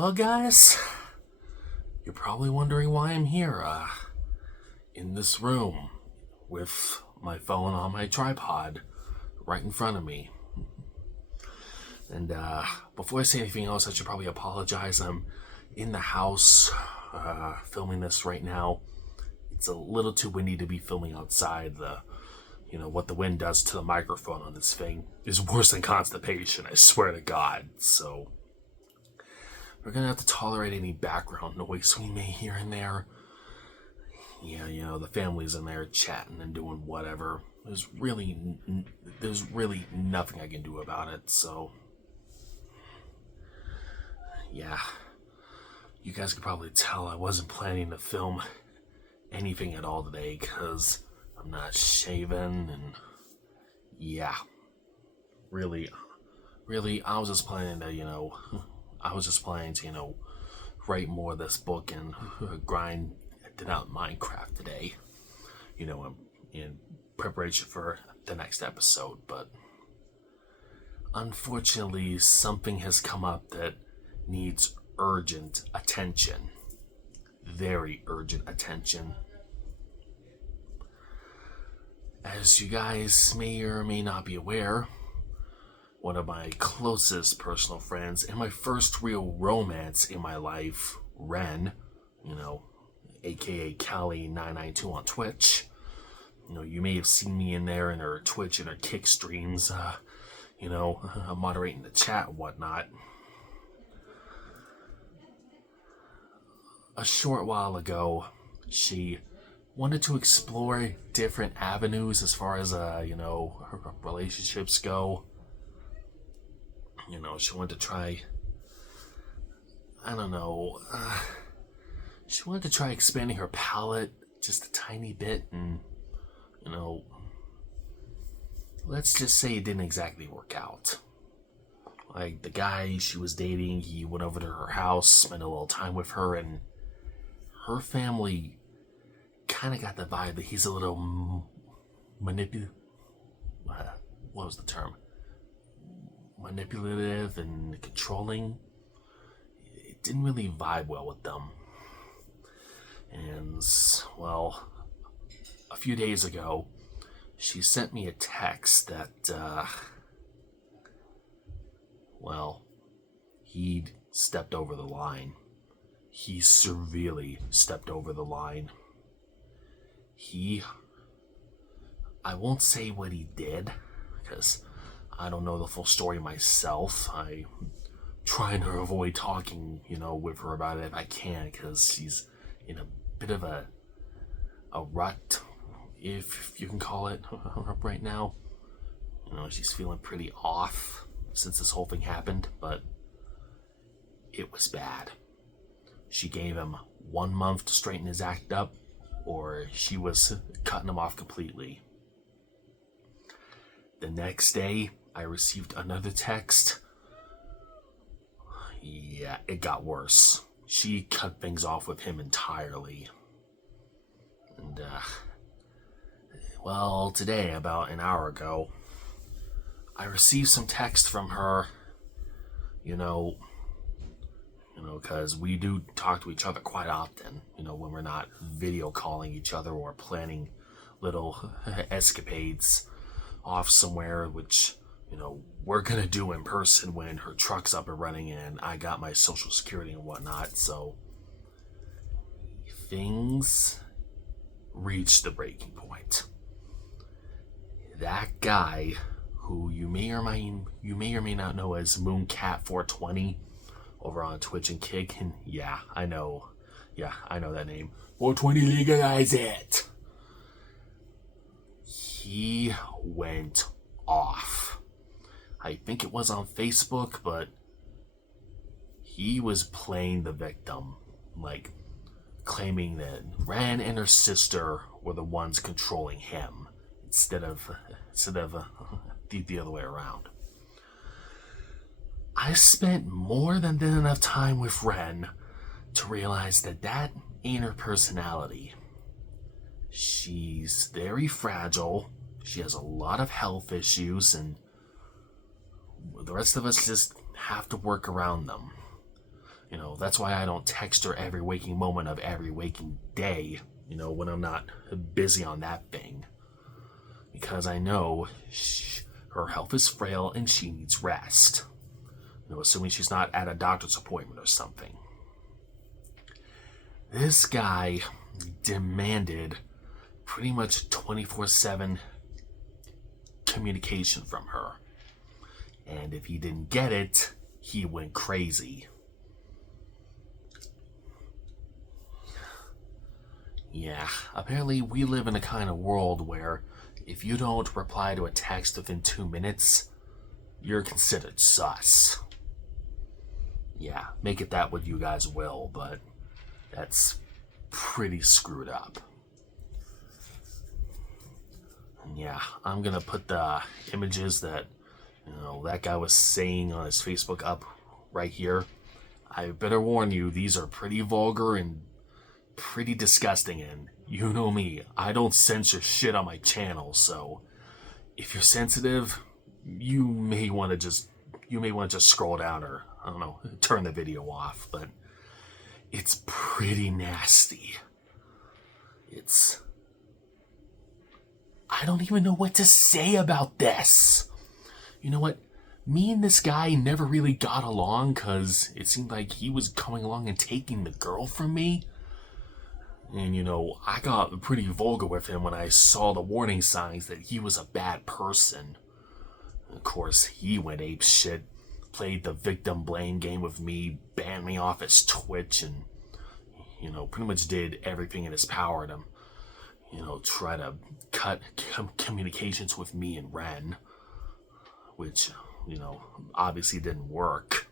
Well, guys, you're probably wondering why I'm here, in this room with my phone on my tripod right in front of me. And, before I say anything else, I should probably apologize. I'm in the house, filming this right now. It's a little too windy to be filming outside. What the wind does to the microphone on this thing is worse than constipation, I swear to God. So, we're gonna have to tolerate any background noise we may hear in there. Yeah, the family's in there chatting and doing whatever. There's really nothing I can do about it, so... Yeah. You guys could probably tell I wasn't planning to film anything at all today, because I'm not shaven, and... Yeah. Really, I was just planning to, write more of this book and grind it out Minecraft today. In preparation for the next episode, but unfortunately something has come up that needs urgent attention. Very urgent attention. As you guys may or may not be aware, one of my closest personal friends and my first real romance in my life, REN, aka Callie992 on Twitch. You may have seen me in there in her Twitch and her Kick streams, moderating the chat and whatnot. A short while ago, she wanted to explore different avenues as far as, her relationships go. She wanted to try, she wanted to try expanding her palette just a tiny bit, and, let's just say it didn't exactly work out. Like, the guy she was dating, he went over to her house, spent a little time with her, and her family kind of got the vibe that he's a little manipulative. What was the term? Manipulative and controlling. It didn't really vibe well with them. And, well, a few days ago, she sent me a text that, he'd stepped over the line. He severely stepped over the line. I won't say what he did, because I don't know the full story myself. I'm trying to avoid talking, with her about it if I can, because she's in a bit of a rut, if you can call it, right now. She's feeling pretty off since this whole thing happened, but it was bad. She gave him 1 month to straighten his act up, or she was cutting him off completely. The next day, I received another text. Yeah, it got worse. She cut things off with him entirely. And, today, about an hour ago, I received some text from her, because we do talk to each other quite often, when we're not video calling each other or planning little escapades off somewhere, which, we're gonna do in person when her truck's up and running and I got my social security and whatnot. So things reached the breaking point. That guy, who you may or may not know as Mooncat420 over on Twitch and Kick, and I know that name. 420 legalize it. He went off. I think it was on Facebook, but he was playing the victim, like claiming that Ren and her sister were the ones controlling him instead of the other way around. I spent more than enough time with Ren to realize that ain't her personality. She's very fragile. She has a lot of health issues, and the rest of us just have to work around them. That's why I don't text her every waking moment of every waking day, when I'm not busy on that thing. Because I know her health is frail and she needs rest. Assuming she's not at a doctor's appointment or something. This guy demanded pretty much 24/7 communication from her. And if he didn't get it, he went crazy. Yeah, apparently we live in a kind of world where if you don't reply to a text within 2 minutes, you're considered sus. Yeah, make it that what you guys will, but that's pretty screwed up. And yeah, I'm gonna put the images that that guy was saying on his Facebook up right here. I better warn you, these are pretty vulgar and pretty disgusting, and you know me, I don't censor shit on my channel, so if you're sensitive, you may want to just scroll down or, I don't know, turn the video off, but it's pretty nasty. I don't even know what to say about this. You know what? Me and this guy never really got along because it seemed like he was coming along and taking the girl from me. And, I got pretty vulgar with him when I saw the warning signs that he was a bad person. Of course, he went ape shit, played the victim blame game with me, banned me off his Twitch, and, pretty much did everything in his power to, try to cut communications with me and REN, which, obviously didn't work.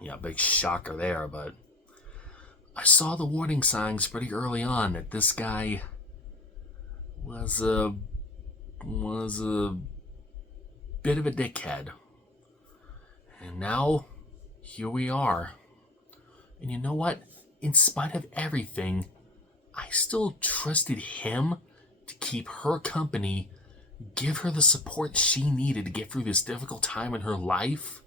Yeah, big shocker there, but I saw the warning signs pretty early on that this guy was a bit of a dickhead. And now, here we are. And you know what? In spite of everything, I still trusted him to keep her company, give her the support she needed to get through this difficult time in her life.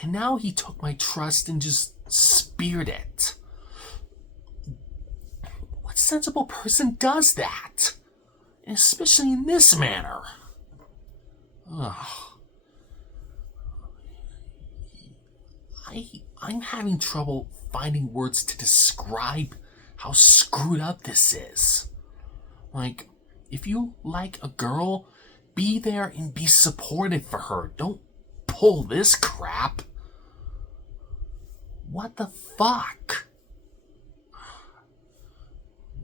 And now he took my trust and just speared it. What sensible person does that? And especially in this manner. Ugh. I'm having trouble finding words to describe how screwed up this is. Like, if you like a girl, be there and be supportive for her. Don't pull this crap. What the fuck?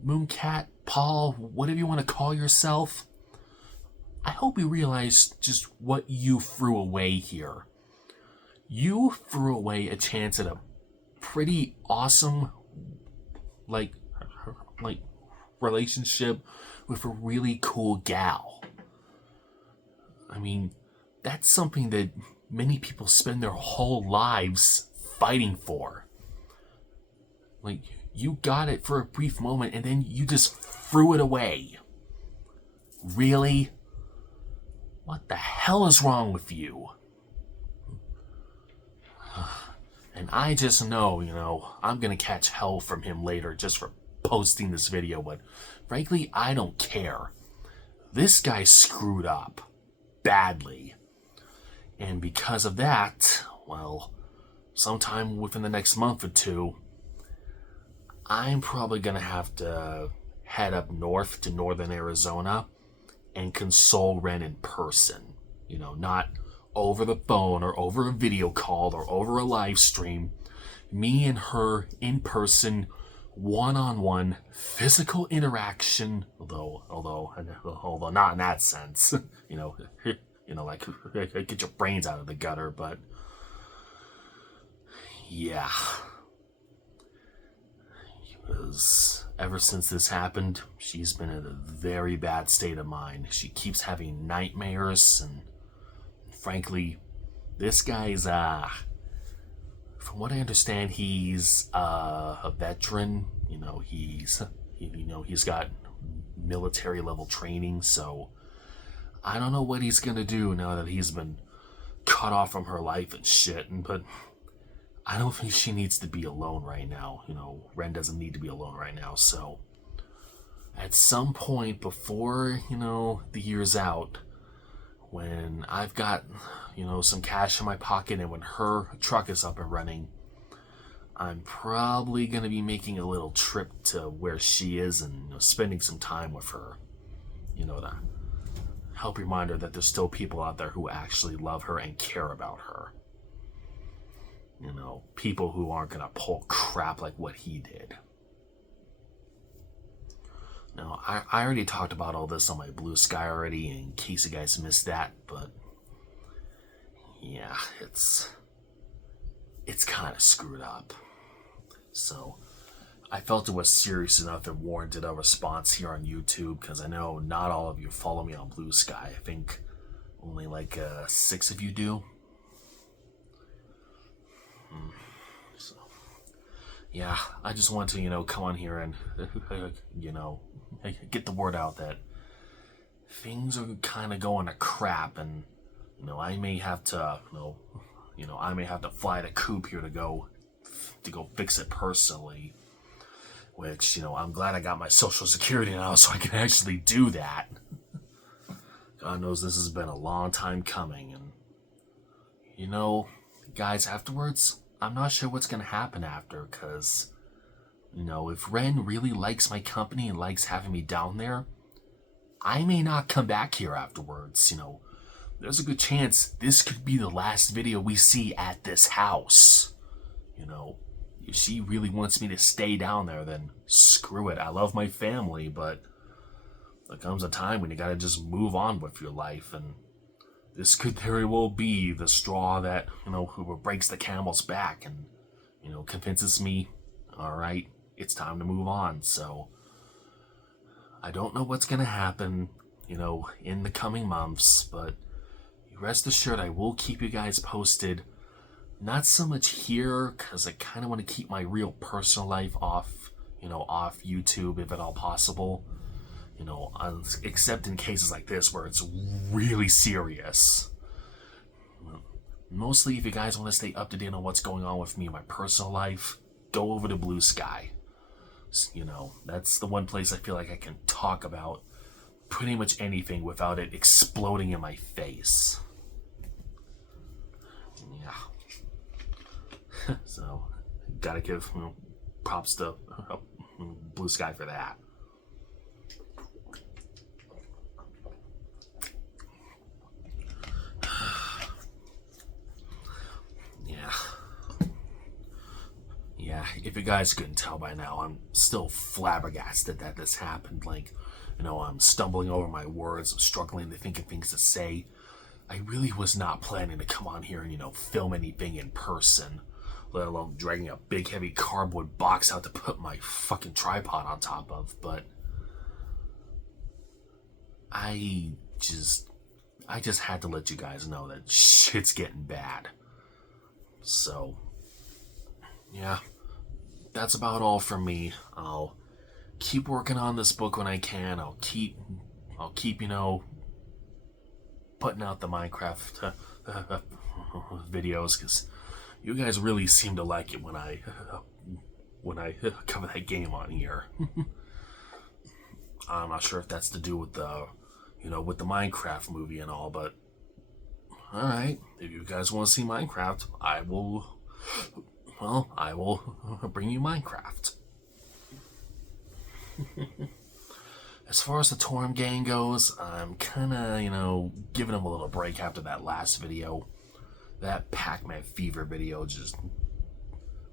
Mooncat, Paul, whatever you want to call yourself, I hope you realize just what you threw away here. You threw away a chance at a pretty awesome, like relationship with a really cool gal. I mean, that's something that many people spend their whole lives fighting for. Like, you got it for a brief moment and then you just threw it away. Really? What the hell is wrong with you? And I just know, I'm gonna catch hell from him later just for posting this video, but frankly, I don't care. This guy screwed up badly. And because of that, well, sometime within the next month or two, I'm probably gonna have to head up north to northern Arizona and console REN in person. Not over the phone or over a video call or over a live stream. Me and her in person, one-on-one physical interaction, although not in that sense. Like get your brains out of the gutter, but yeah. Because ever since this happened, she's been in a very bad state of mind. She keeps having nightmares, and frankly, this guy's, from what I understand, he's a veteran. He's got military level training, so I don't know what he's gonna do now that he's been cut off from her life and shit. But I don't think she needs to be alone right now. Ren doesn't need to be alone right now. So at some point before, the year's out, when I've got, some cash in my pocket and when her truck is up and running, I'm probably going to be making a little trip to where she is and spending some time with her, to help remind her that there's still people out there who actually love her and care about her. People who aren't going to pull crap like what he did. Now, I already talked about all this on my Blue Sky already, in case you guys missed that, but yeah, it's kind of screwed up. So I felt it was serious enough and warranted a response here on YouTube, because I know not all of you follow me on Blue Sky. I think only like 6 of you do. So yeah, I just want to, come on here and, get the word out that things are kind of going to crap, and, I may have to, I may have to fly the coop here to go fix it personally, which, I'm glad I got my Social Security now so I can actually do that. God knows this has been a long time coming, and, guys, afterwards, I'm not sure what's going to happen after, because, if Ren really likes my company and likes having me down there, I may not come back here afterwards. There's a good chance this could be the last video we see at this house. If she really wants me to stay down there, then screw it. I love my family, but there comes a time when you gotta just move on with your life, and this could very well be the straw that, who breaks the camel's back and, convinces me, alright, it's time to move on. So I don't know what's gonna happen, in the coming months, but rest assured I will keep you guys posted. Not so much here, because I kind of want to keep my real personal life off YouTube if at all possible. Except in cases like this where it's really serious. Mostly, if you guys want to stay up to date on what's going on with me in my personal life, go over to Blue Sky. That's the one place I feel like I can talk about pretty much anything without it exploding in my face. Yeah. So, gotta give props to Blue Sky for that. Yeah, if you guys couldn't tell by now, I'm still flabbergasted that this happened. I'm stumbling over my words, I'm struggling to think of things to say. I really was not planning to come on here and, film anything in person, let alone dragging a big heavy cardboard box out to put my fucking tripod on top of, but I just had to let you guys know that shit's getting bad. So, yeah, that's about all from me. I'll keep working on this book when I can. I'll keep putting out the Minecraft videos, because you guys really seem to like it when I cover that game on here. I'm not sure if that's to do with the with the Minecraft movie and all, but alright, if you guys want to see Minecraft, I will bring you Minecraft. As far as the Torm gang goes, I'm kinda, giving them a little break after that last video. That Pac-Man Fever video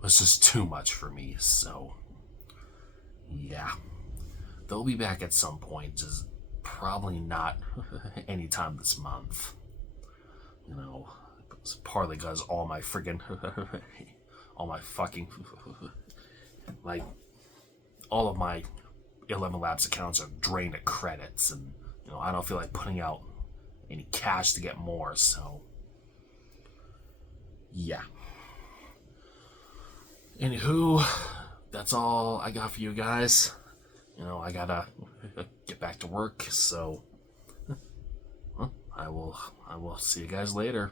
was just too much for me, so yeah. They'll be back at some point, just probably not anytime this month. It's partly because all my fucking all of my 11 Labs accounts are drained at credits, and I don't feel like putting out any cash to get more, so yeah. Anywho, that's all I got for you guys. I gotta get back to work, so I will see you guys later.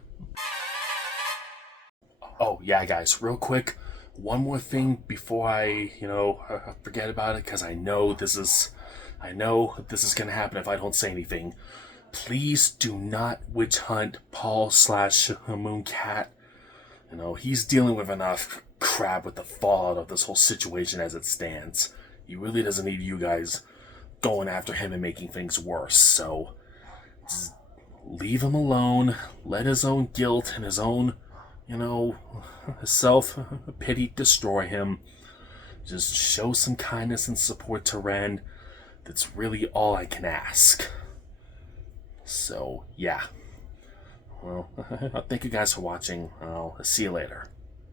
Oh yeah, guys, real quick, one more thing before I, forget about it, because I know this is gonna happen if I don't say anything. Please do not witch hunt Paul / Mooncat. He's dealing with enough crap with the fallout of this whole situation as it stands. He really doesn't need you guys going after him and making things worse. So just leave him alone. Let his own guilt and his own, self-pity destroy him. Just show some kindness and support to Ren. That's really all I can ask. So, yeah. Well, thank you guys for watching. I'll see you later.